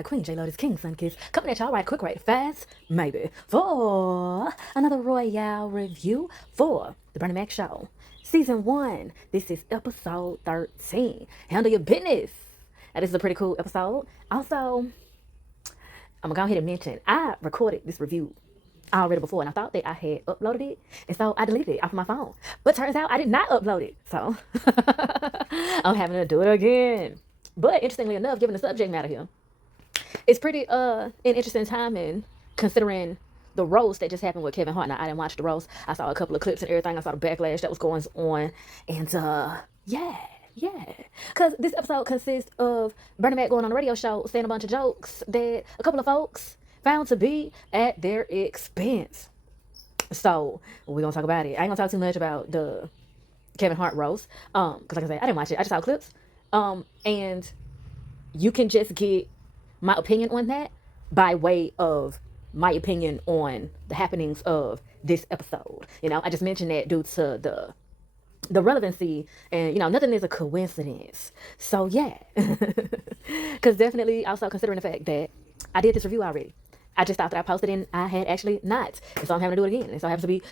by Queen J Lotus King Sun Kiss, coming at y'all right quick, right fast, maybe, for another Royale review for the Bernie Mac Show. Season 1. This is episode 13. Handle your business. Now, this is a pretty cool episode. Also, I'm going to go ahead and mention, I recorded this review already before, and I thought that I had uploaded it, and so I deleted it off of my phone. But turns out I did not upload it, so I'm having to do it again. But interestingly enough, given the subject matter here, it's pretty an interesting timing considering the roast that just happened with Kevin Hart. Now, I didn't watch the roast. I saw a couple of clips and everything. I saw the backlash that was going on, and yeah. Because this episode consists of Bernie Mac going on a radio show saying a bunch of jokes that a couple of folks found to be at their expense. So we're gonna talk about it. I ain't gonna talk too much about the Kevin Hart roast, because like I said, I didn't watch it. I just saw clips, and you can just get my opinion on that by way of my opinion on the happenings of this episode. I just mentioned that due to the relevancy, and nothing is a coincidence. So yeah, because definitely also considering the fact that I did this review already. I just thought that I posted and I had actually not, and so I'm having to do it again. And so I have to be,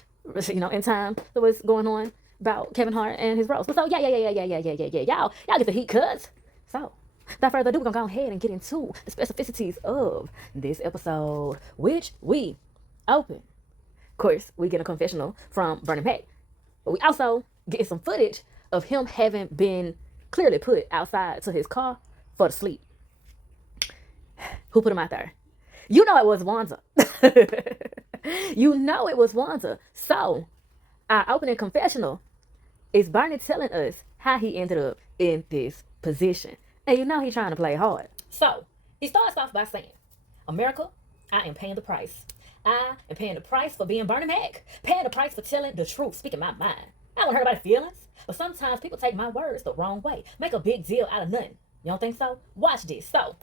in time to what's going on about Kevin Hart and his roast. But so yeah, y'all get the heat cuts. So without further ado, we're gonna go ahead and get into the specificities of this episode, which we open. Of course, we get a confessional from Bernie Mac, but we also get some footage of him having been clearly put outside to his car for the sleep. Who put him out there? You know it was Wanda. You know it was Wanda. So, our opening confessional is Bernie telling us how he ended up in this position. And he's trying to play hard. So, he starts off by saying, America, I am paying the price. I am paying the price for being Bernie Mac. Paying the price for telling the truth, speaking my mind. I don't hurt anybody's feelings, but sometimes people take my words the wrong way. Make a big deal out of nothing. You don't think so? Watch this. So,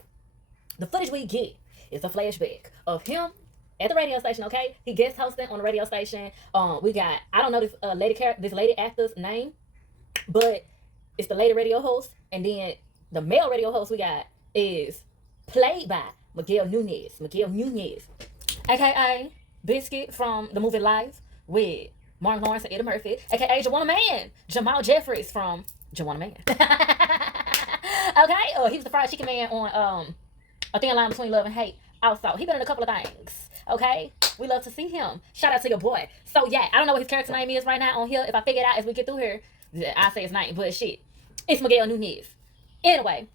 the footage we get is a flashback of him at the radio station, okay? He guest hosting on the radio station. We got, I don't know this lady actor's name, but it's the lady radio host. And then the male radio host we got is played by Miguel Nunez, aka Biscuit from the movie Life with Martin Lawrence and Eddie Murphy, aka Jawana Man, Jamal Jeffries from Jawana Man. Okay, he was the fried chicken man on A Thin Line Between Love and Hate. Also, he been in a couple of things. Okay, we love to see him. Shout out to your boy. So yeah, I don't know what his character name is right now on here. If I figure it out as we get through here, I'll say his name. But shit, it's Miguel Nunez. Anyway,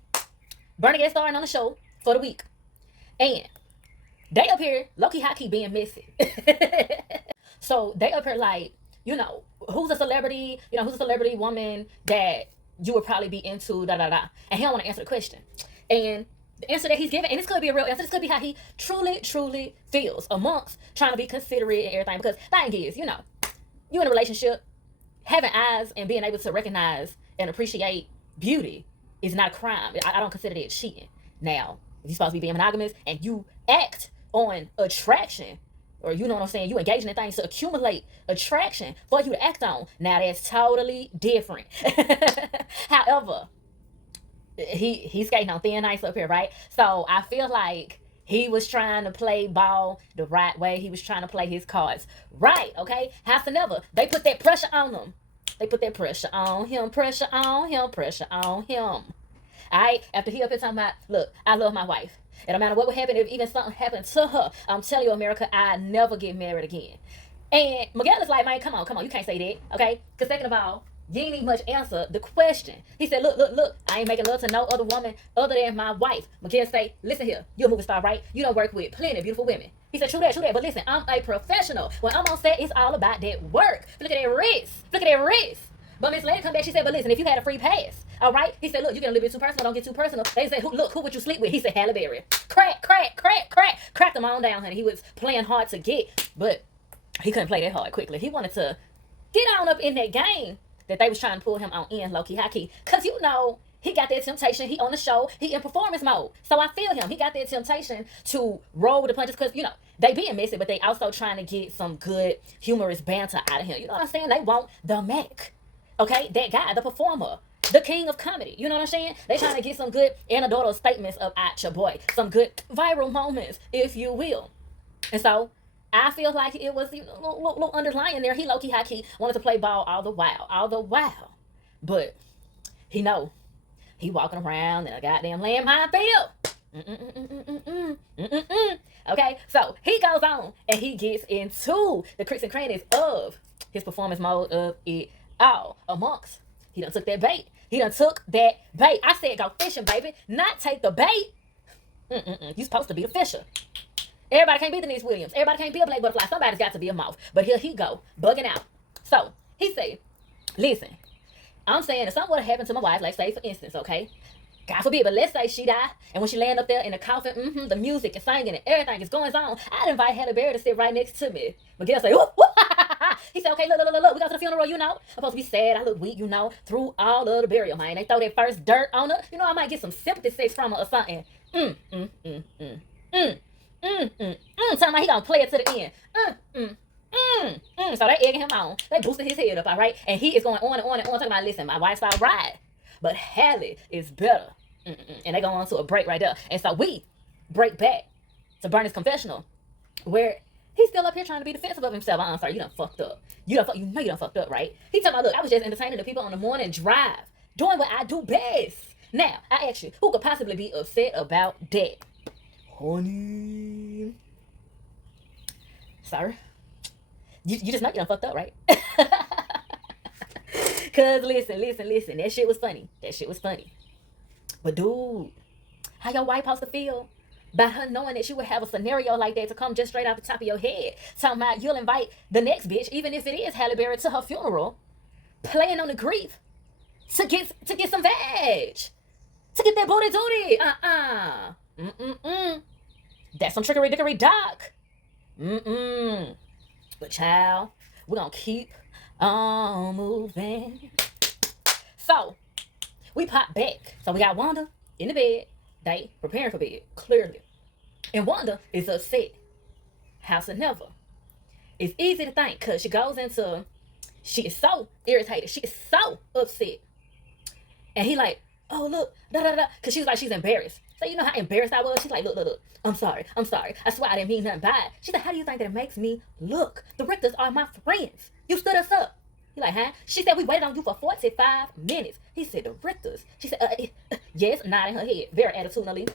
Bernie gets started on the show for the week, and they up here low-key high-key being messy. So they up here like, who's a celebrity? Who's a celebrity woman that you would probably be into? Da da da. And he don't want to answer the question. And the answer that he's giving, and this could be a real answer, this could be how he truly feels amongst trying to be considerate and everything. Because thing is, you in a relationship, having eyes and being able to recognize and appreciate beauty is not a crime. I don't consider it cheating. Now, if you're supposed to be being monogamous and you act on attraction, or you know what I'm saying, you engaging in things to accumulate attraction for you to act on, now that's totally different. However, he's skating on thin ice up here, right? So I feel like he was trying to play ball the right way. He was trying to play his cards right, okay? Howsoever, they put that pressure on him. They put that pressure on him, pressure on him. All right? After he up here talking about, look, I love my wife. It don't matter what would happen if even something happened to her. I'm telling you, America, I never get married again. And Miguel is like, man, come on, you can't say that, okay? Because second of all, you ain't need much answer the question. He said, look, I ain't making love to no other woman other than my wife. Miguel say, listen here, you're a movie star, right? You don't work with plenty of beautiful women. He said, true that, but listen, I'm a professional. When I'm on set, it's all about that work. Look at that wrist. But Miss Lady come back, she said, but listen, if you had a free pass, all right? He said, look, you get a little bit too personal, don't get too personal. They said, who would you sleep with? He said, Halle Berry. Cracked him on down, honey. He was playing hard to get, but he couldn't play that hard quickly. He wanted to get on up in that game that they was trying to pull him on in low-key, high-key. Because, he got that temptation. He on the show. He in performance mode. So I feel him. He got that temptation to roll with the punches because, they being messy, but they also trying to get some good, humorous banter out of him. You know what I'm saying? They want the Mac. Okay? That guy, the performer. the king of comedy. You know what I'm saying? They trying to get some good anecdotal statements of at your boy, some good viral moments, if you will. And so I feel like it was little underlying there. He low key, high key wanted to play ball all the while. But he know he walking around in a goddamn landmine field. Okay, so he goes on and he gets into the cricks and crannies of his performance mode of it all. Amongst, he done took that bait. I said go fishing, baby, not take the bait. You supposed to be the fisher. Everybody can't be Denise Williams. Everybody can't be a black butterfly. Somebody's got to be a moth. But here he go, bugging out. So he said, listen, I'm saying if something would have happened to my wife, like say for instance, okay, God forbid, but let's say she died, and when she laying up there in the coffin, the music and singing and everything is going on, I'd invite Halle Berry to sit right next to me. Miguel say, whoop, whoop. He said, okay, look, we go to the funeral, you know. I'm supposed to be sad, I look weak, you know, through all of the burial, man. They throw that first dirt on her. You know, I might get some sympathy sex from her or something. Talking about he gonna play it to the end. So they egging him on. They boosting his head up, all right? And he is going on and on and on, talking about, listen, my wife's all right, but Halle is better. And they go on to a break right there. And so we break back to Bernie's confessional, where he's still up here trying to be defensive of himself. I'm sorry, you done fucked up. You know you done fucked up, right? He talking about, look, I was just entertaining the people on the morning drive, doing what I do best. Now, I ask you, who could possibly be upset about that? Honey. Sir, you just know you done fucked up, right? Cause listen, that shit was funny. But dude, how your wife supposed to feel by her knowing that she would have a scenario like that to come just straight off the top of your head? Talking about you'll invite the next bitch, even if it is Halle Berry, to her funeral, playing on the grief to get some veg, to get that booty duty. That's some trickery dickery doc. But child, we're gonna keep on moving. So we pop back. So we got Wanda in the bed. They preparing for bed, clearly. And Wanda is upset. House of never. It's easy to think because she goes into, she is so irritated. She is so upset. And he like, oh, look, because she was like, she's embarrassed. So you know how embarrassed I was? She's like, look, I'm sorry. I swear I didn't mean nothing by it. She said, how do you think that it makes me look? The Richters are my friends. You stood us up. He like, huh? She said, we waited on you for 45 minutes. He said, the Richters. She said, yes, nodding her head, very attitudinally.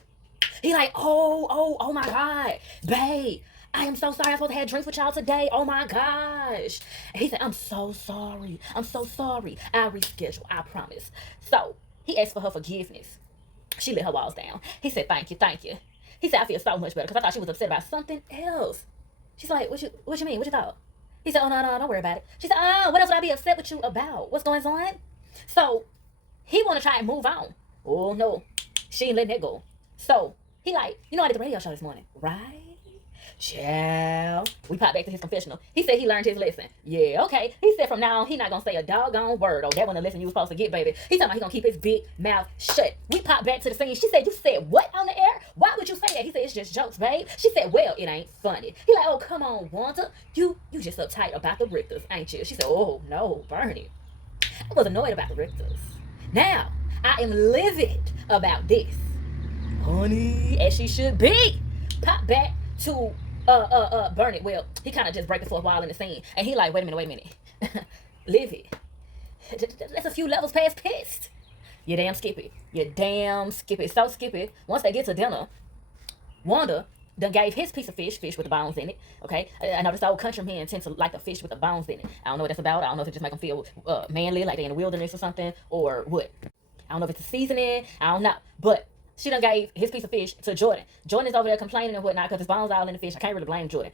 He like, oh my God, babe, I am so sorry. I'm supposed to have drinks with y'all today. Oh my gosh. And he said, I'm so sorry. I'll reschedule, I promise. So he asked for her forgiveness. She let her walls down. He said, thank you. He said, I feel so much better because I thought she was upset about something else. She's like, what you mean? What you thought? He said, oh, no, don't worry about it. She said, what else would I be upset with you about? What's going on? So he want to try and move on. Oh, no. She ain't letting that go. So he like, you know, I did the radio show this morning, right? Child. We popped back to his confessional. He said he learned his lesson. Yeah, okay. He said from now on, he not going to say a doggone word. Oh, that wasn't the lesson you was supposed to get, baby. He talking about he going to keep his big mouth shut. We popped back to the scene. She said, you said what on the air? Why would you say that? He said, it's just jokes, babe. She said, well, it ain't funny. He like, oh, come on, Wanda. You just uptight about the Richters, ain't you? She said, oh, no, Bernie. I was annoyed about the Richters. Now, I am livid about this. Honey, as she should be. Pop back to Bernie. Well, he kind of just breaking for a while in the scene. And he like, wait a minute. Livid. That's a few levels past pissed. You damn Skippy. So Skippy, once they get to dinner, Wanda done gave his piece of fish with the bones in it. Okay? I know this old country men tend to like the fish with the bones in it. I don't know what that's about. I don't know if it just make them feel manly, like they're in the wilderness or something, or what. I don't know if it's a seasoning. I don't know. But she done gave his piece of fish to Jordan. Jordan is over there complaining and whatnot because his bones all in the fish. I can't really blame Jordan.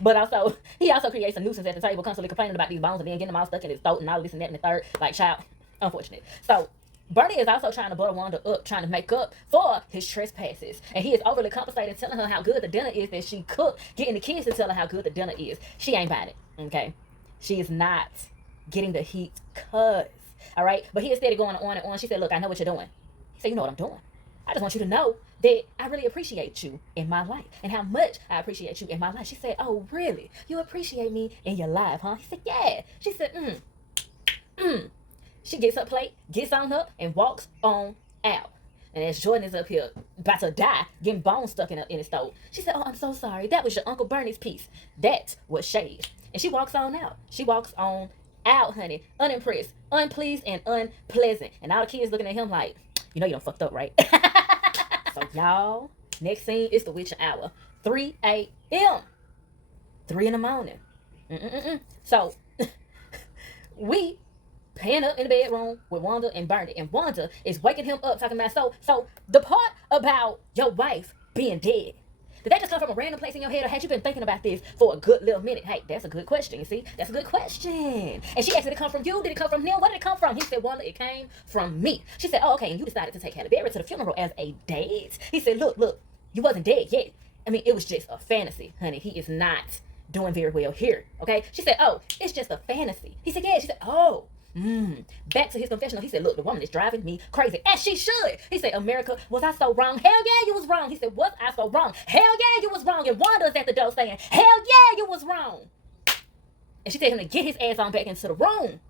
But also, he also creates a nuisance at the table, constantly complaining about these bones and then getting them all stuck in his throat and all this and that and the third. Like, child, unfortunate. So, Bernie is also trying to butter Wanda up, trying to make up for his trespasses. And he is overly compensating, telling her how good the dinner is that she cooked, getting the kids to tell her how good the dinner is. She ain't buying it, okay? She is not getting the heat, all right? But he instead of going on and on, she said, look, I know what you're doing. He said, you know what I'm doing. I just want you to know that I really appreciate you in my life and how much I appreciate you in my life. She said, oh, really? You appreciate me in your life, huh? He said, yeah. She said, She gets her plate, gets on her, and walks on out. And as Jordan is up here about to die, getting bones stuck in his throat, she said, "Oh, I'm so sorry. That was your Uncle Bernie's piece." That was shade. And she walks on out. She walks on out, honey. Unimpressed, unpleased, and unpleasant. And all the kids looking at him like, you know you done fucked up, right? So y'all, next scene is the witching hour. 3 a.m. 3 in the morning. So we pan up in the bedroom with Wanda and Bernie, and Wanda is waking him up talking about so the part about your wife being dead. Did that just come from a random place in your head, or had you been thinking about this for a good little minute? Hey, that's a good question, you see? That's a good question. And she asked, did it come from you? Did it come from him? Where did it come from? He said, Wanda, it came from me. She said, oh, okay, and you decided to take Halle Berry to the funeral as a date. He said, look, you wasn't dead yet. I mean, it was just a fantasy, honey. He is not doing very well here, okay? She said, oh, it's just a fantasy. He said, yeah. She said, oh. Back to his confessional. He said, look, the woman is driving me crazy, as she should. He said, America, was I so wrong? Hell yeah, you was wrong. He said, was I so wrong? Hell yeah, you was wrong. And Wanda's at the door saying, hell yeah, you was wrong. And she told him to get his ass on back into the room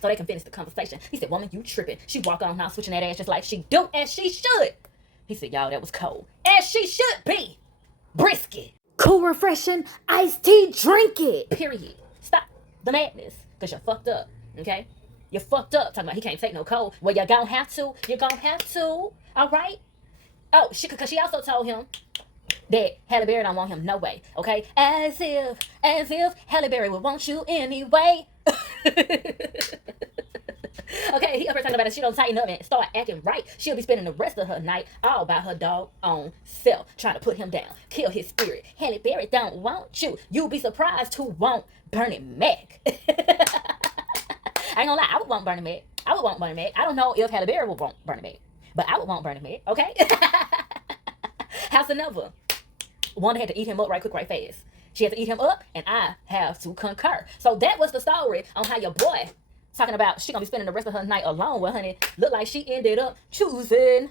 so they can finish the conversation. He said, woman, you tripping. She walk on now switching that ass just like she do, as she should. He said, y'all, that was cold. As she should be. Brisket. Cool, refreshing, iced tea, drink it. Period. Stop the madness, because you're fucked up. Okay? You're fucked up. Talking about he can't take no cold. Well, you're gonna have to. You're gonna have to. All right? Oh, because she also told him that Halle Berry don't want him no way. Okay? As if Halle Berry would want you anyway. Okay, he up here talking about it. She don't tighten up and start acting right. She'll be spending the rest of her night all by her doggone self, trying to put him down, kill his spirit. Halle Berry don't want you. You'll be surprised who won't. Bernie Mac. I ain't gonna lie, I would want Bernie Mac. I would want Bernie Mac. I don't know if Halle Berry would want Bernie Mac, but I would want Bernie Mac, okay? Howsoever, Wanda had to eat him up right quick, right fast. She had to eat him up, and I have to concur. So that was the story on how your boy talking about she gonna be spending the rest of her night alone. Well, honey, look like she ended up choosing,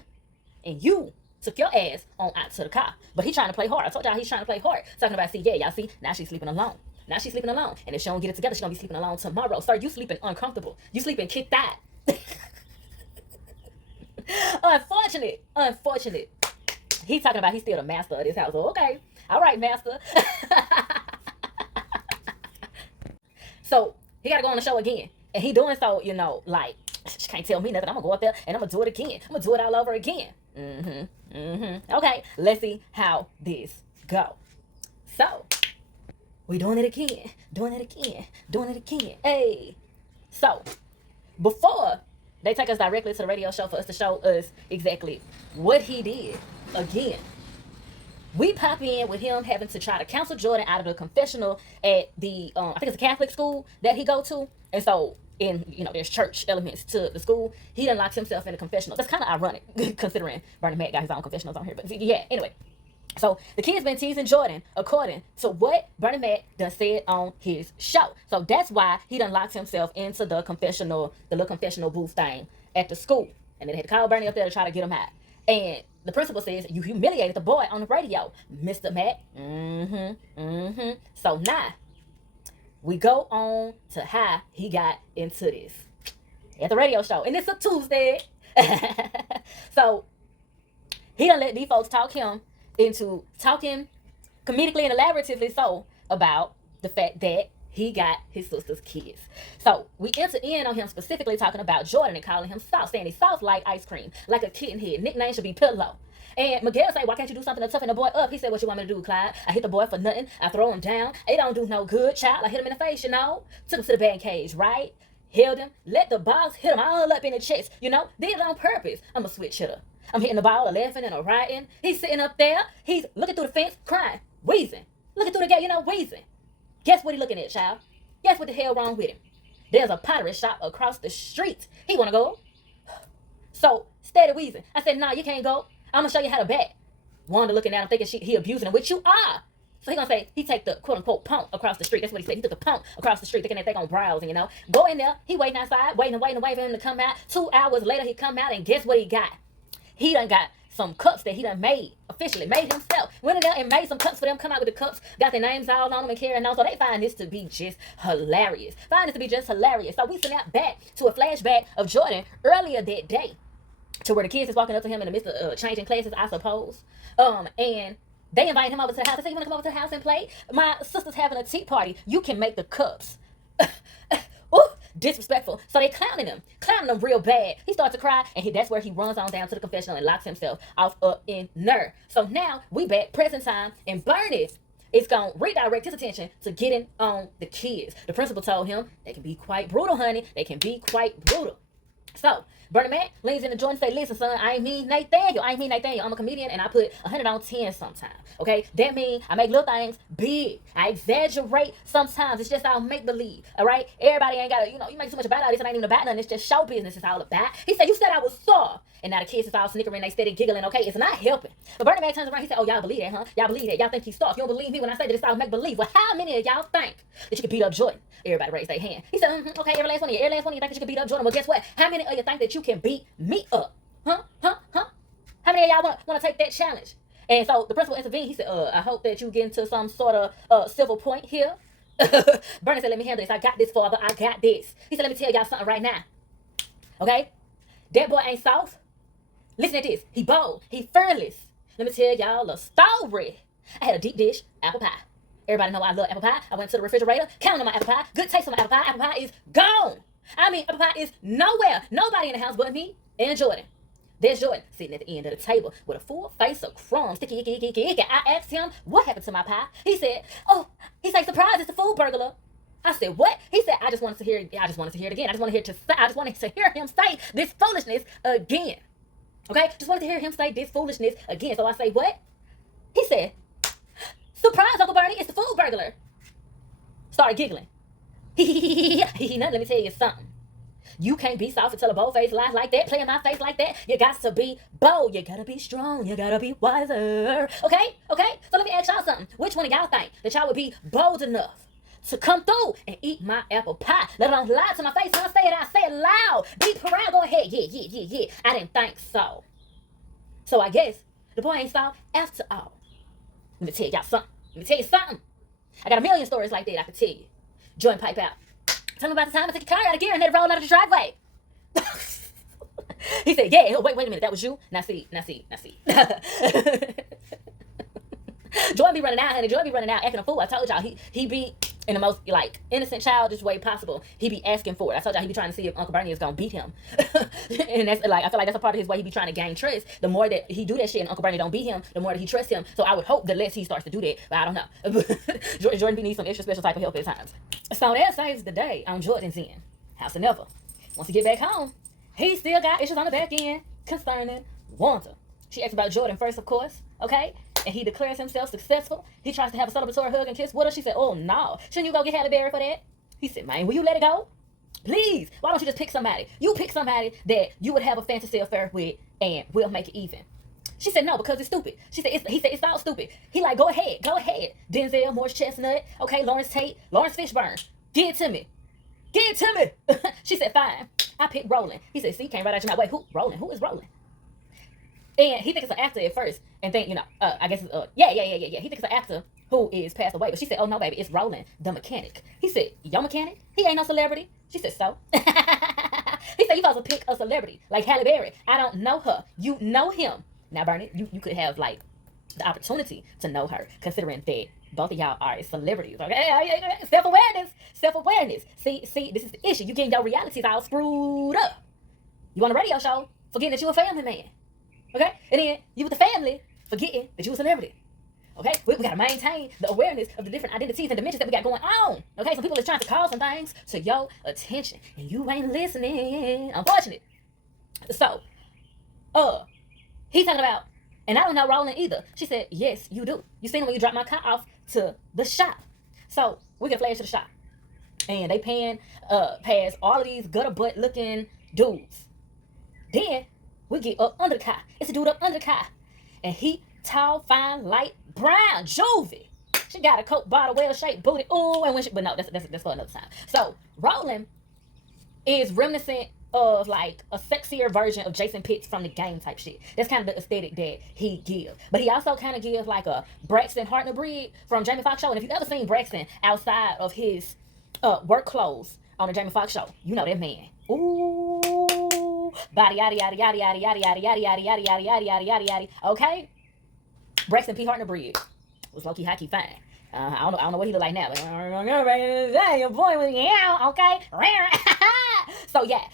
and you took your ass on out to the car. But he trying to play hard. I told y'all he's trying to play hard. Talking about, see, yeah, y'all see, now she's sleeping alone. Now she's sleeping alone. And if she don't get it together, she's gonna be sleeping alone tomorrow. Sir, you sleeping uncomfortable. You sleeping kicked out. Unfortunate. He's talking about he's still the master of this house. So, okay. All right, master. So he gotta go on the show again. And he doing so, you know, like, she can't tell me nothing. I'm gonna go up there and I'm gonna do it again. I'm gonna do it all over again. Okay, let's see how this go. So, we doing it again. Hey. So, before they take us directly to the radio show for us to show us exactly what he did again, we pop in with him having to try to counsel Jordan out of the confessional at the, I think it's a Catholic school that he go to. And so, there's church elements to the school. He done locks himself in the confessional. That's kind of ironic, considering Bernie Mac got his own confessionals on here. But yeah, anyway. So the kid's been teasing Jordan according to what Bernie Mac done said on his show. So that's why he done locked himself into the little confessional booth thing at the school. And then they had to call Bernie up there to try to get him out. And the principal says, you humiliated the boy on the radio, Mr. Mac. So now, we go on to how he got into this at the radio show. And it's a Tuesday. So, he done let these folks talk him into talking comedically and elaboratively so about the fact that he got his sister's kids. So we enter in on him specifically talking about Jordan and calling him soft, saying he's soft like ice cream, like a kitten head. Nickname should be Pillow. And Miguel say, why can't you do something to toughen the boy up? He said, what you want me to do, Clyde? I hit the boy for nothing. I throw him down. It don't do no good, child. I hit him in the face, Took him to the bad cage, right? Held him. Let the boss hit him all up in the chest, Did it on purpose. I'm a switch hitter. I'm hitting the ball, laughing and writing. He's sitting up there. He's looking through the fence, crying, wheezing. Looking through the gate, wheezing. Guess what he looking at, child? Guess what the hell wrong with him? There's a pottery shop across the street. He want to go. So, steady wheezing. I said, nah, you can't go. I'm going to show you how to bat. Wanda looking at him thinking he abusing him, which you are. So he going to say, he take the quote-unquote pump across the street. That's what he said. He took the pump across the street thinking that they going to browse, Go in there. He waiting outside, waiting for him to come out. 2 hours later, he come out, and guess what he got? He done got some cups that he done officially made himself. Went in there and made some cups for them, come out with the cups, got their names all on them and carrying on. So they find this to be just hilarious. So we snap back to a flashback of Jordan earlier that day, to where the kids is walking up to him in the midst of changing classes, I suppose. And they invite him over to the house. They say, you want to come over to the house and play? My sister's having a tea party. You can make the cups. Ooh, disrespectful. So they clowning him real bad. He starts to cry, and that's where he runs on down to the confessional and locks himself off up in there. So now we back present time, and Bernie is going to redirect his attention to getting on the kids. The principal told him they can be quite brutal, honey. They can be quite brutal. So Bernie Mac leans in the joint and say, listen, son, I ain't mean Nathaniel. I'm a comedian, and I put 100 on 10 sometimes. Okay? That means I make little things big. I exaggerate sometimes. It's just all make-believe. All right? Everybody ain't got to, you make so much about all this. It ain't even about nothing. It's just show business. It's all about. He said, you said I was soft. And now the kids is all snickering. They steady giggling. Okay? It's not helping. But Bernie Mac turns around. He said, oh, y'all believe that, huh? Y'all believe that. Y'all think he's soft. You don't believe me when I say that it's all make-believe. Well, how many of y'all think that you could beat up Jordan? Everybody raised their hand. He said, okay, every last one of you think that you can beat up Jordan. Well, guess what? How many of you think that you can beat me up? Huh? How many of y'all want to take that challenge? And so the principal intervened. He said, I hope that you get into some sort of civil point here. Bernie said, let me handle this. I got this, father. I got this. He said, let me tell y'all something right now. Okay? That boy ain't soft. Listen to this. He bold. He fearless. Let me tell y'all a story. I had a deep dish apple pie. Everybody know I love apple pie. I went to the refrigerator, counted on my apple pie. Good taste of my apple pie. Apple pie is gone. I mean, apple pie is nowhere. Nobody in the house but me and Jordan. There's Jordan sitting at the end of the table with a full face of crumbs. I asked him, what happened to my pie? He said, surprise, it's the food burglar. I said, what? He said, I just wanted to hear it again. I just wanted to hear him say this foolishness again. Okay? Just wanted to hear him say this foolishness again. So I say, what? He said, surprise, Uncle Bernie, it's the food burglar. Started giggling. Nothing, let me tell you something. You can't be soft and tell a bold-faced lie like that, play in my face like that. You got to be bold. You got to be strong. You got to be wiser. Okay? So let me ask y'all something. Which one of y'all think that y'all would be bold enough to come through and eat my apple pie? Let alone lie to my face. When I say it loud. Be proud. Go ahead. Yeah. I didn't think so. So I guess the boy ain't soft after all. Let me tell you something. I got a million stories like that I could tell you. Join pipe out. Tell me about the time I took your car out of gear and let it roll out of the driveway. He said, yeah, wait a minute, that was you? Now see. Jordan be running out, honey. Jordan be running out acting a fool. I told y'all, he be in the most, innocent, childish way possible. He be asking for it. I told y'all he be trying to see if Uncle Bernie is going to beat him. And that's, I feel like that's a part of his way he be trying to gain trust. The more that he do that shit and Uncle Bernie don't beat him, the more that he trusts him. So I would hope the less he starts to do that. But I don't know. Jordan be needs some extra special type of help at times. So that saves the day on Jordan's end. House and never. Once he get back home, he still got issues on the back end concerning Wanda. She asks about Jordan first, of course. Okay? And he declares himself successful. He tries to have a celebratory hug and kiss with her. She said, oh, no. Shouldn't you go get Halle Berry for that? He said, man, will you let it go? Please. Why don't you just pick somebody? You pick somebody that you would have a fantasy affair with and we'll make it even. She said, no, because it's stupid. He said, it's all stupid. He like, go ahead. Denzel, Morris Chestnut, okay, Lawrence Tate, Lawrence Fishburne. Give it to me. She said, fine. I picked Roland. He said, see, can't write out your mouth. Wait, who? Roland? Who is Roland? And he thinks it's an actor at first, and think, I guess it's, yeah. He thinks it's an actor who is passed away. But she said, oh, no, baby, it's Roland, the mechanic. He said, your mechanic? He ain't no celebrity. She said, so? He said, you supposed to pick a celebrity, like Halle Berry. I don't know her. You know him. Now, Bernie, you could have, the opportunity to know her, considering that both of y'all are celebrities, okay? Self-awareness. See, this is the issue. You getting your realities all screwed up. You on a radio show, forgetting that you a family man. Okay? And then you with the family, forgetting that you a celebrity. Okay? We got to maintain the awareness of the different identities and dimensions that we got going on. Okay? Some people is trying to call some things to your attention, and you ain't listening. Unfortunate. So, he's talking about, and I don't know Roland either. She said, yes, you do. You seen him when you dropped my car off to the shop. So, we can flash to the shop. And they pan past all of these gutter butt looking dudes. Then, we get up under the car. It's a dude up under the car. And he tall, fine, light, brown, juvie. She got a Coke bottle, well-shaped booty. Ooh, and when she, but no, that's for another time. So, Roland is reminiscent of like a sexier version of Jason Pitts from the game type shit. That's kind of the aesthetic that he gives. But he also kind of gives like a Braxton Hartnell from Jamie Foxx show. And if you've ever seen Braxton outside of his work clothes on the Jamie Foxx show, you know that man. Ooh, body yada yada yada yada yada yada yada yada yada yada yada yada yada yada. Okay, Braxton P. Hartnell was low key high key fine. I don't know what he look like now. But your boy was yeah, okay. So yeah,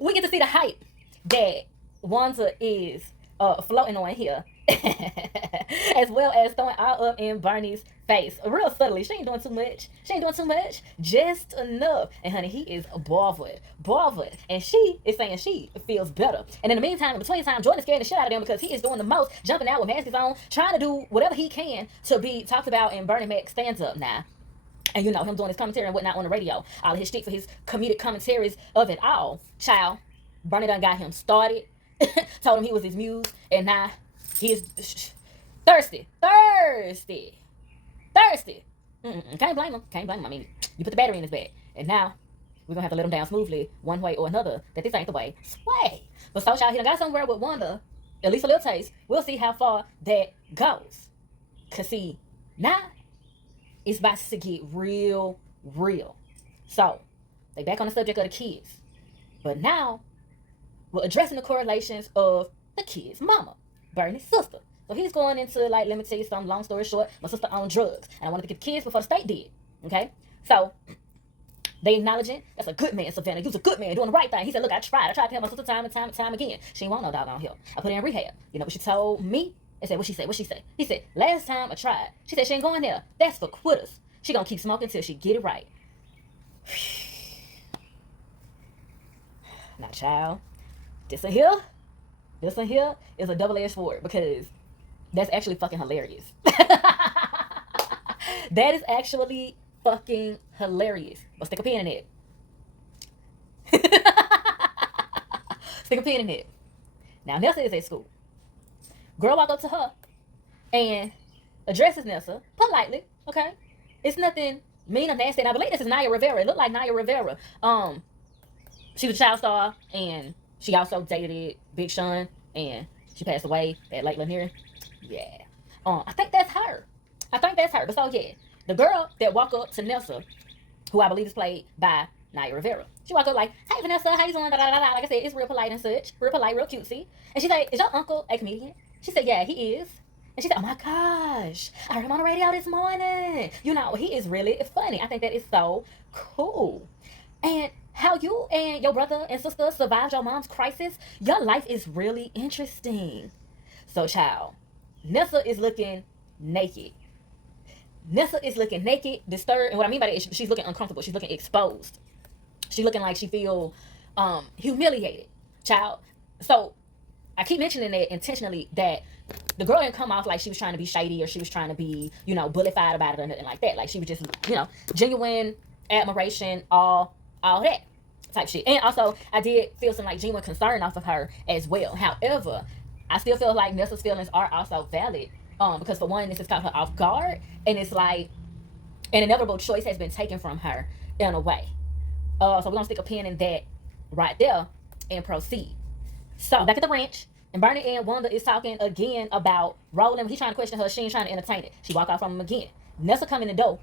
we get to see the hype that Wanda is floating on here, as well as throwing all up in Bernie's face, real subtly. She ain't doing too much. Just enough. And honey, he is bothered, and she is saying she feels better. And in the meantime, in between time, Jordan's scaring the shit out of them because he is doing the most, jumping out with masks on, trying to do whatever he can to be talked about in Bernie Mac stands up now. And you know, him doing his commentary and whatnot on the radio. All of his shtick for his comedic commentaries of it all. Child, Bernie done got him started. Told him he was his muse. And now he is thirsty. Can't blame him. I mean, you put the battery in his bag. And now we're going to have to let him down smoothly one way or another. That this ain't the way. Sway. But so, child, he done got somewhere with Wanda. At least a little taste. We'll see how far that goes. Because see, now it's about to get real. So, they back on the subject of the kids. But now, we're addressing the correlations of the kid's mama, Bernie's sister. So he's going into, like, let me tell you something, long story short, my sister owned drugs. And I wanted to get the kids before the state did. Okay? So, they acknowledging, that's a good man, Savannah. You was a good man doing the right thing. He said, look, I tried to help my sister time and time again. She ain't want no doggone help. I put her in rehab. You know what she told me? I said, what she say? He said, last time I tried. She said, she ain't going there. That's for quitters. She gonna keep smoking till she get it right. Now, child, this one here is a double-edged sword because that's actually fucking hilarious. That is actually fucking hilarious. But stick a pin in it. Stick a pin in it. Now, Nessa is at school. Girl walk up to her and addresses Nessa politely, okay? It's nothing mean or nasty. And I believe this is Naya Rivera. It looked like Naya Rivera. She was a child star, and she also dated Big Sean, and she passed away at Lakeland here. Yeah. I think that's her. But so yeah, the girl that walked up to Nessa, who I believe is played by Naya Rivera, she walked up like, "Hey Vanessa, how you doing?" Da, da, da, da. Like I said, it's real polite and such, real polite, real cutesy. And she said, "Is your uncle a comedian?" She said, "Yeah, he is." And she said, "Oh my gosh, I heard him on the radio this morning. You know, he is really funny." I think that is so cool. And how you and your brother and sister survived your mom's crisis, your life is really interesting. So, child, Nessa is looking naked. Disturbed. And what I mean by that is she's looking uncomfortable. She's looking exposed. She's looking like she feel humiliated, child. So, I keep mentioning that intentionally, that the girl didn't come off like she was trying to be shady or she was trying to be, bullified about it or nothing like that. Like, she was just, genuine admiration, all that type shit. And also, I did feel some, like, genuine concern off of her as well. However, I still feel like Nessa's feelings are also valid. Because for one, this has caught her off guard. And it's like an inevitable choice has been taken from her in a way. So we're going to stick a pin in that right there and proceed. So, back at the ranch, and Bernie and Wanda is talking again about Roland. He's trying to question her. She ain't trying to entertain it. She walk off from him again. Nessa come in the door.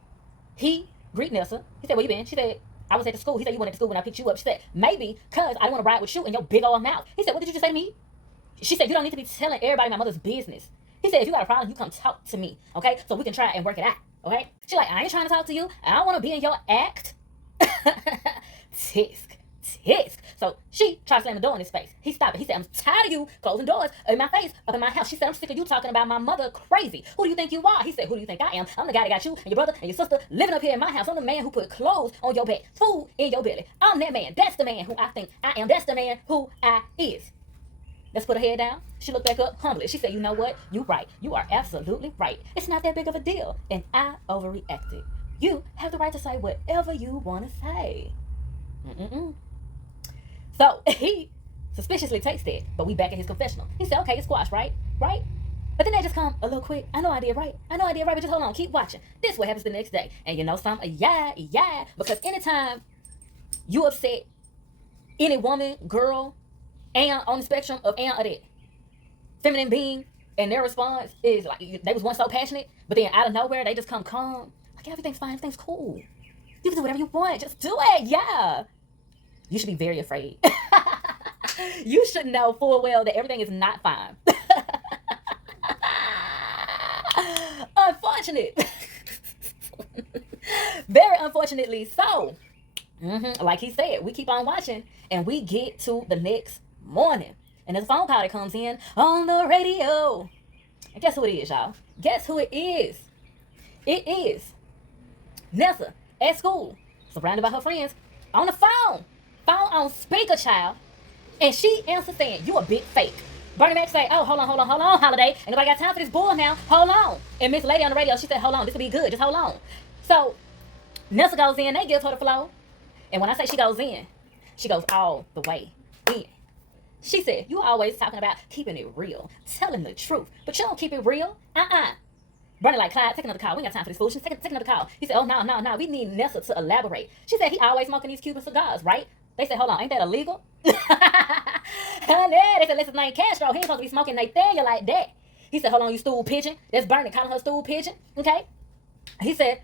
He greet Nessa. He said, "Where you been?" She said, "I was at the school." He said, "You went to school when I picked you up." She said, "Maybe because I want to ride with you in your big old mouth." He said, "What did you just say to me?" She said, "You don't need to be telling everybody my mother's business." He said, "If you got a problem, you come talk to me, okay? So we can try and work it out, okay?" She like, "I ain't trying to talk to you. I don't want to be in your act." Tisk. So she tried to slam the door in his face. He stopped it. He said, "I'm tired of you closing doors in my face up in my house." She said, "I'm sick of you talking about my mother crazy. Who do you think you are?" He said, "Who do you think I am? I'm the guy that got you and your brother and your sister living up here in my house. I'm the man who put clothes on your back, food in your belly. I'm that man. That's the man who I think I am. That's the man who I is." Let's put her head down. She looked back up humbly. She said, "You know what? You right. You are absolutely right. It's not that big of a deal. And I overreacted. You have the right to say whatever you want to say." So he suspiciously takes that, but we back at his confessional. He said, "Okay, it's squash, right? Right? But then they just come a little quick. I know I did right, but just hold on, keep watching. This what happens the next day. And you know something? Yeah. Because anytime you upset any woman, girl, and on the spectrum of and or that feminine being, and their response is like they was once so passionate, but then out of nowhere they just come calm. Like everything's fine, everything's cool. You can do whatever you want, just do it, yeah. You should be very afraid. You should know full well that everything is not fine. Unfortunate. Very unfortunately so. Like he said, we keep on watching and we get to the next morning. And there's a phone call that comes in on the radio. And guess who it is, y'all? Guess who it is? It is Nessa at school, surrounded by her friends, on the phone. Phone on speaker, child. And she answers saying, you a big fake. Bernie Mac say, oh, hold on, Holiday. Ain't nobody got time for this bull now. Hold on. And Miss Lady on the radio, she said, hold on, this will be good. Just hold on. So Nessa goes in, they give her the flow. And when I say she goes in, she goes all the way in. She said, you always talking about keeping it real, telling the truth, but you don't keep it real. Bernie like, Clyde, take another call. We ain't got time for this foolishness. Take another call. He said, oh, no. We need Nessa to elaborate. She said, he always smoking these Cuban cigars, right? They said, hold on, ain't that illegal? They said, let's his name Castro. He ain't supposed to be smoking Nathaniel like that. He said, hold on, you stool pigeon. That's Bernie calling her stool pigeon, okay? He said,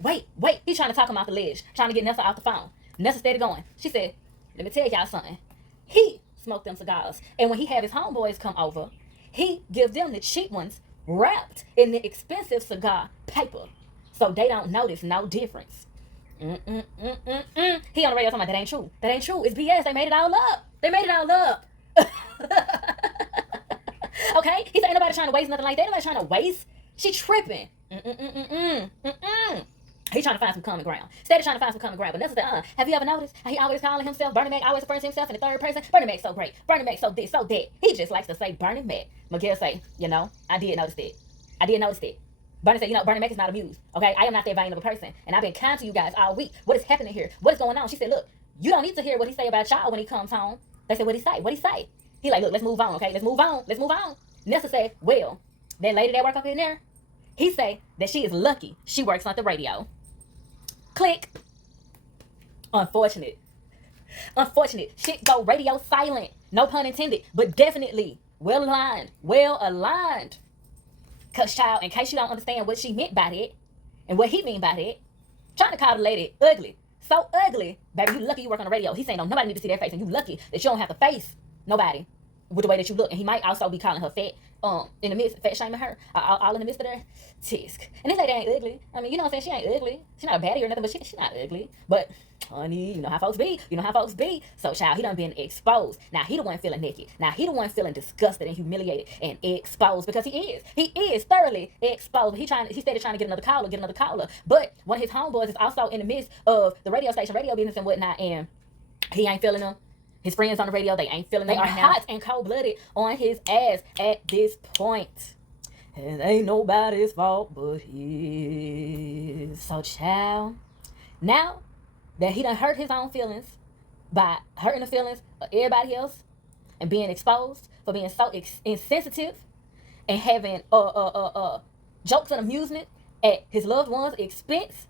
wait. He's trying to talk him off the ledge, trying to get Nessa off the phone. Nessa steady going. She said, let me tell y'all something. He smoked them cigars. And when he had his homeboys come over, he gives them the cheap ones wrapped in the expensive cigar paper. So they don't notice no difference. He on the radio talking about that ain't true. That ain't true. It's BS. They made it all up. Okay? He said ain't nobody trying to waste nothing like that. Ain't nobody trying to waste. She tripping. He trying to find some common ground. Steady trying to find some common ground. But Nessa said, have you ever noticed how he always calling himself Bernie Mac, always refers to himself in the third person? Bernie Mac's so great. Bernie Mac's so this, so that. He just likes to say Bernie Mac. Miguel say, I did notice that. Bernie said, Bernie Mac is not amused. Okay, I am not that vain of a person. And I've been kind to you guys all week. What is happening here? What is going on? She said, look, you don't need to hear what he say about y'all when he comes home. They said, what'd he say? He like, look, let's move on, okay? Let's move on. Nessa said, well, that lady that work up in there, he say that she is lucky she works on the radio. Click. Unfortunate. Shit go radio silent. No pun intended, but definitely well aligned. Cause child, in case you don't understand what she meant by that and what he mean by that, trying to call the lady ugly. So ugly, baby, you lucky you work on the radio. He's saying, no, nobody need to see that face, and you lucky that you don't have to face nobody with the way that you look. And he might also be calling her fat, in the midst, fat shaming her, all in the midst of their tisk. And this lady ain't ugly. I mean, you know what I'm saying? She ain't ugly. She's not a baddie or nothing, but she not ugly. But, honey, you know how folks be. So, child, he done been exposed. Now, he the one feeling naked. Now, he the one feeling disgusted and humiliated and exposed because he is. He is thoroughly exposed. He started trying to get another caller. But one of his homeboys is also in the midst of the radio station, radio business and whatnot, and he ain't feeling them. His friends on the radio, they ain't feeling. They are hot and cold-blooded on his ass at this point. It ain't nobody's fault but his. So, child, now that he done hurt his own feelings by hurting the feelings of everybody else and being exposed for being so insensitive and having jokes and amusement at his loved one's expense,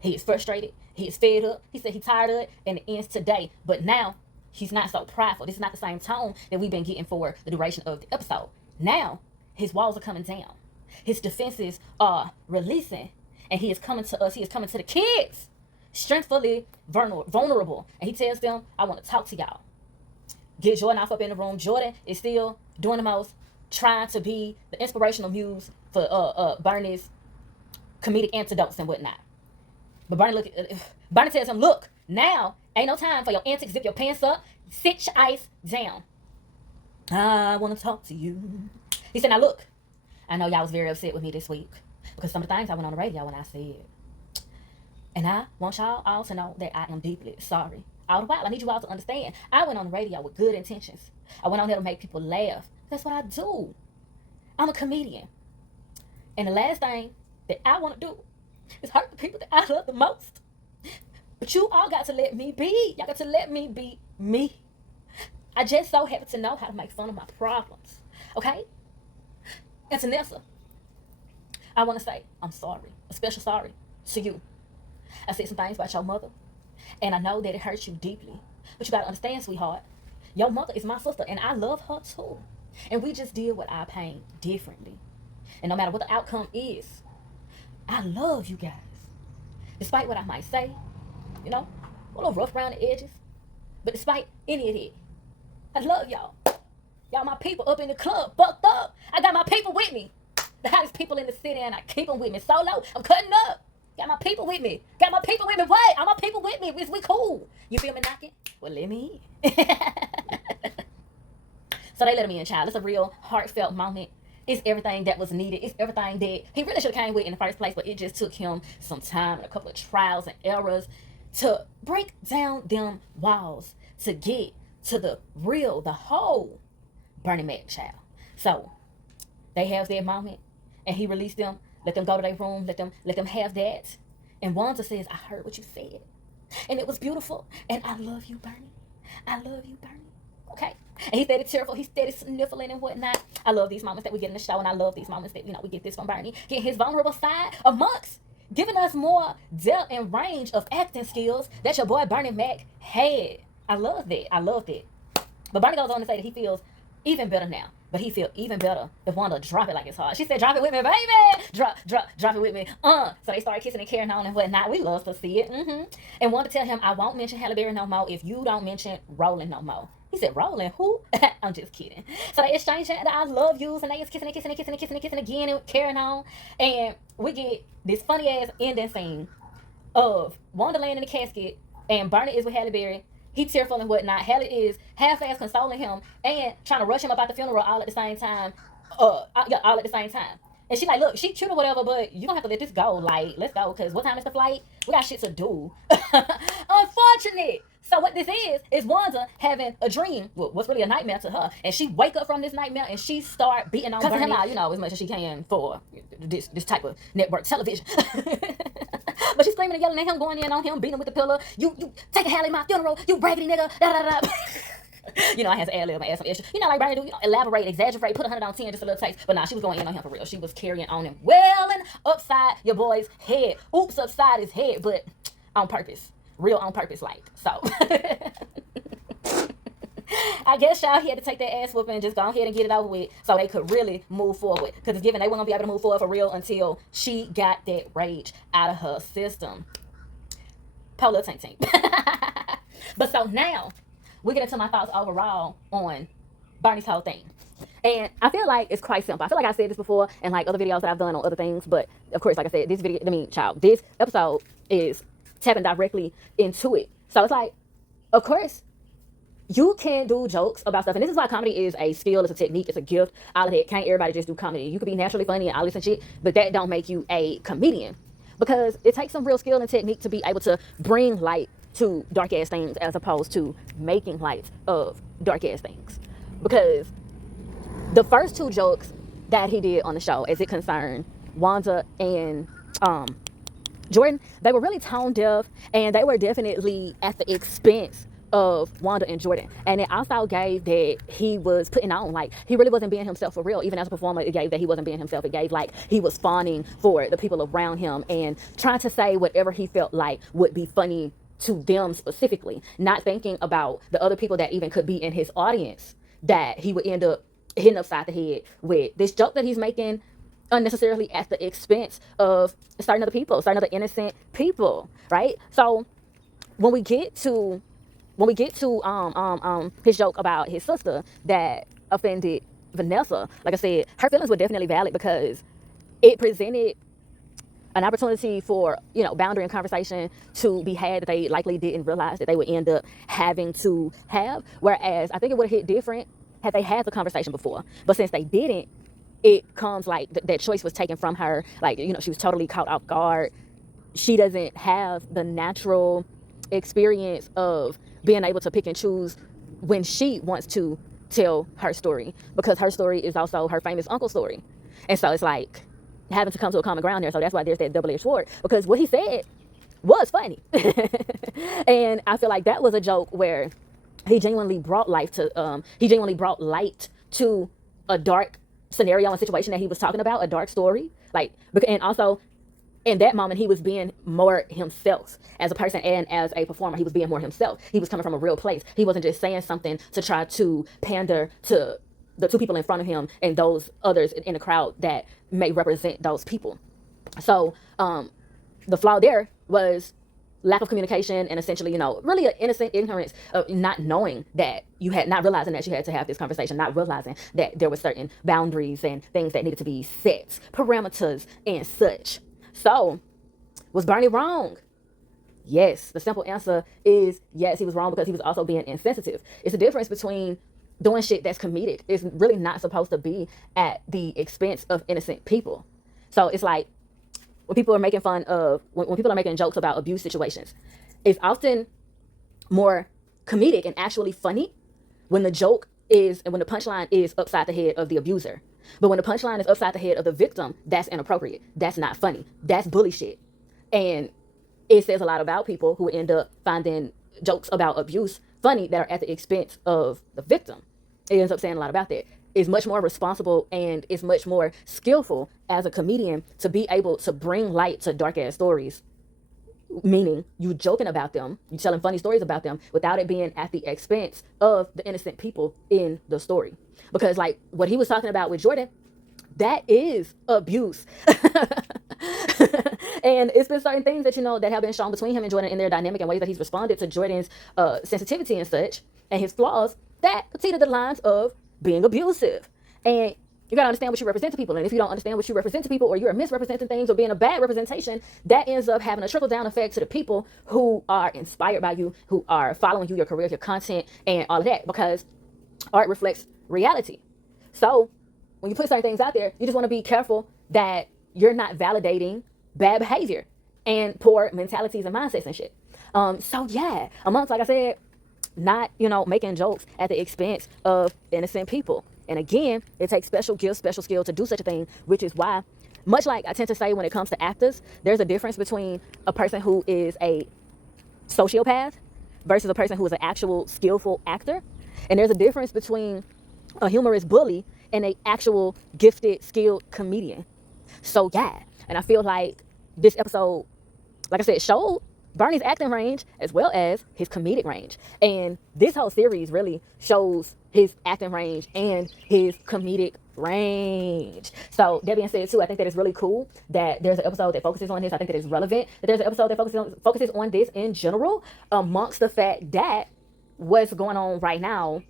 he is frustrated. He is fed up. He said he's tired of it and it ends today. But now, he's not so prideful. This is not the same tone that we've been getting for the duration of the episode. Now, his walls are coming down. His defenses are releasing. And he is coming to us. He is coming to the kids. Strengthfully vulnerable. And he tells them, I want to talk to y'all. Get Jordan off up in the room. Jordan is still doing the most, trying to be the inspirational muse for Bernie's comedic antidotes and whatnot. But Bernie tells him, look, now ain't no time for your antics. Zip your pants up. Sit your ice down. I want to talk to you. He said, now look, I know y'all was very upset with me this week because some of the things I went on the radio when I said. And I want y'all all to know that I am deeply sorry. All the while, I need you all to understand, I went on the radio with good intentions. I went on there to make people laugh. That's what I do. I'm a comedian. And the last thing that I want to do is hurt the people that I love the most. But you all got to let me be. Y'all got to let me be me. I just so happen to know how to make fun of my problems. Okay? And to Nessa, I want to say I'm sorry. A special sorry to you. I said some things about your mother. And I know that it hurts you deeply. But you gotta understand, sweetheart, your mother is my sister, and I love her too. And we just deal with our pain differently. And no matter what the outcome is, I love you guys. Despite what I might say, you know, a little rough around the edges. But despite any of it, I love y'all. Y'all my people up in the club, fucked up. I got my people with me. The hottest people in the city, and I keep them with me. Solo, I'm cutting up. Got my people with me. Got my people with me. Wait, all my people with me. We cool. You feel me knocking? Well, let me in. So they let me in, child. It's a real heartfelt moment. It's everything that was needed. It's everything that he really should have came with in the first place, but it just took him some time and a couple of trials and errors to break down them walls to get to the real, the whole Bernie Mac, child. So they have their moment, and he released them. Let them go to their room. Let them have that. And Wanda says, I heard what you said, and it was beautiful. And I love you, Bernie. I love you, Bernie. Okay. And he steady tearful. He steady sniffling and whatnot. I love these moments that we get in the show, and I love these moments that, we get this from Bernie. Getting his vulnerable side amongst giving us more depth and range of acting skills that your boy Bernie Mac had. I love that. I love that. But Bernie goes on to say that he feels even better now. But he feel even better if Wanda drop it like it's hard. She said, drop it with me, baby. Drop it with me. So they started kissing and carrying on and whatnot. We love to see it. And Wanda tell him, I won't mention Halle Berry no more if you don't mention Roland no more. He said, Roland, who? I'm just kidding. So they exchange the I love yous, and they is kissing again and carrying on. And we get this funny ass ending scene of Wanda laying in the casket, and Bernie is with Halle Berry. He tearful and whatnot. Halle is half-ass consoling him and trying to rush him about the funeral all at the same time. All at the same time. And she like, look, she cute or whatever, but you don't have to let this go. Like, let's go, because what time is the flight? We got shit to do. Unfortunate. So what this is Wanda having a dream, what's really a nightmare to her, and she wake up from this nightmare and she start beating on Bernie, him out, as much as she can for this type of network television. But she's screaming and yelling at him, going in on him, beating him with the pillow. You take a Halle at my funeral, you raggedy nigga, da da da. I had to ad lib and add some extra. Like Bernie do, elaborate, exaggerate, put 100 on 10, just a little taste. But nah, she was going in on him for real. She was carrying on him, welling upside your boy's head. Oops, upside his head, but on purpose. Real on purpose, like. So I guess y'all he had to take that ass whooping and just go ahead and get it over with so they could really move forward. Because it's given they weren't going to be able to move forward for real until she got that rage out of her system. Polar tank tank. But so now, we get into my thoughts overall on Bernie's whole thing. And I feel like it's quite simple. I feel like I said this before in like other videos that I've done on other things. But of course, like I said, this episode is tapping directly into it. So it's like, of course, you can do jokes about stuff. And this is why comedy is a skill, it's a technique, it's a gift, all of that. Can't everybody just do comedy. You could be naturally funny and all this and shit, but that don't make you a comedian. Because it takes some real skill and technique to be able to bring light to dark ass things as opposed to making light of dark ass things. Because the first two jokes that he did on the show, as it concerned Wanda and Jordan, they were really tone deaf, and they were definitely at the expense of Wanda and Jordan. And it also gave that he was putting on, like, he really wasn't being himself for real. Even as a performer, it gave that he wasn't being himself. It gave like he was fawning for the people around him and trying to say whatever he felt like would be funny to them specifically, not thinking about the other people that even could be in his audience that he would end up hitting upside the head with this joke that he's making unnecessarily at the expense of certain other people, certain other innocent people, right? So when we get to his joke about his sister that offended Vanessa, like I said, her feelings were definitely valid because it presented an opportunity for, boundary and conversation to be had that they likely didn't realize that they would end up having to have. Whereas I think it would have hit different had they had the conversation before. But since they didn't, it comes like that choice was taken from her. Like, she was totally caught off guard. She doesn't have the natural experience of being able to pick and choose when she wants to tell her story, because her story is also her famous uncle's story. And so it's like having to come to a common ground there. So that's why there's that double-edged sword, because what he said was funny. And I feel like that was a joke where he genuinely brought light to a dark scenario and situation that he was talking about, a dark story. Like, and also in that moment, he was being more himself as a person and as a performer. He was being more himself. He was coming from a real place. He wasn't just saying something to try to pander to the two people in front of him and those others in the crowd that may represent those people. So the flaw there was lack of communication and essentially, really an innocent ignorance of not knowing that you had, not realizing that you had to have this conversation, not realizing that there were certain boundaries and things that needed to be set, parameters and such. So, was Bernie wrong? Yes. The simple answer is yes, he was wrong because he was also being insensitive. It's a difference between doing shit that's comedic. It's really not supposed to be at the expense of innocent people. So it's like when people are making fun of, when people are making jokes about abuse situations, it's often more comedic and actually funny when the joke is, and when the punchline is upside the head of the abuser. But when the punchline is upside the head of the victim, that's inappropriate. That's not funny. That's bully shit. And it says a lot about people who end up finding jokes about abuse funny that are at the expense of the victim. It ends up saying a lot about that. It's much more responsible and it's much more skillful as a comedian to be able to bring light to dark ass stories, meaning you joking about them, you telling funny stories about them without it being at the expense of the innocent people in the story. Because like what he was talking about with Jordan, that is abuse. And it's been certain things that, that have been shown between him and Jordan in their dynamic and ways that he's responded to Jordan's sensitivity and such and his flaws that exceeded the lines of being abusive. And you gotta understand what you represent to people. And if you don't understand what you represent to people, or you're misrepresenting things or being a bad representation, that ends up having a trickle down effect to the people who are inspired by you, who are following you, your career, your content, and all of that. Because art reflects reality. So when you put certain things out there, you just want to be careful that you're not validating bad behavior and poor mentalities and mindsets and shit. So yeah, amongst, like I said, not, making jokes at the expense of innocent people. And again, it takes special gifts, special skill to do such a thing, which is why, much like I tend to say when it comes to actors, there's a difference between a person who is a sociopath versus a person who is an actual skillful actor. And there's a difference between a humorous bully and an actual gifted, skilled comedian. So yeah, and I feel like this episode, like I said, showed Bernie's acting range as well as his comedic range. And this whole series really shows his acting range and his comedic range. So that being said too, I think that it's really cool that there's an episode that focuses on this. I think that it's relevant that there's an episode that focuses on this in general, amongst the fact that what's going on right now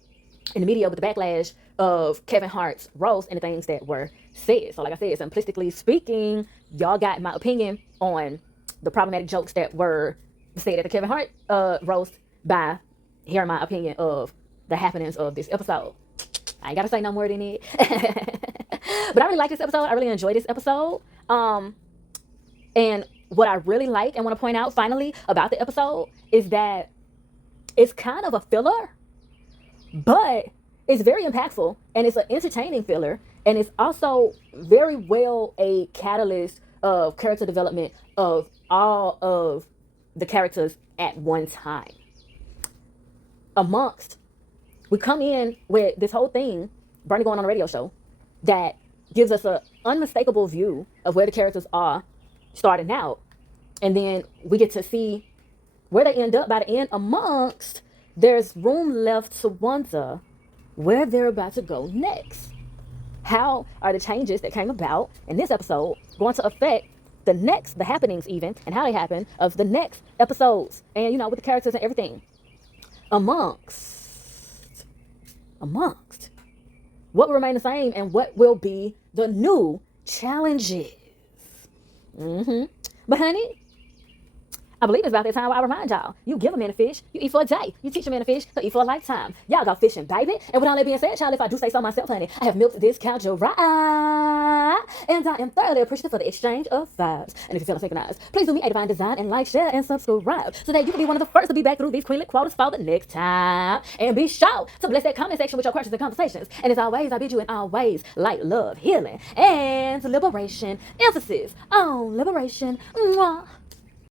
in the media with the backlash of Kevin Hart's roast and the things that were said. So like I said, simplistically speaking, y'all got my opinion on the problematic jokes that were said at the Kevin Hart roast by hearing my opinion of the happenings of this episode. I ain't gotta say no more than it. But I really like this episode. I really enjoyed this episode. And what I really like and want to point out finally about the episode is that it's kind of a filler, but it's very impactful and it's an entertaining filler, and it's also very well a catalyst of character development of all of the characters at one time. We come in with this whole thing, Bernie going on a radio show, that gives us an unmistakable view of where the characters are starting out. And then we get to see where they end up by the end, amongst there's room left to wonder where they're about to go next. How are the changes that came about in this episode going to affect the happenings even, and how they happen of the next episodes, and with the characters and everything. Amongst what will remain the same and what will be the new challenges. But honey, I believe it's about that time where I remind y'all, you give a man a fish, you eat for a day. You teach a man a fish, he'll eat for a lifetime. Y'all go fishing, baby. And with all that being said, child, if I do say so myself, honey, I have milked this cow dry. And I am thoroughly appreciative for the exchange of vibes. And if you feel synchronized, please do me a divine design and like, share, and subscribe so that you can be one of the first to be back through these queenly quotas for the next time. And be sure to bless that comment section with your questions and conversations. And as always, I bid you in all ways light, love, healing, and liberation. Emphasis on liberation. Mwah.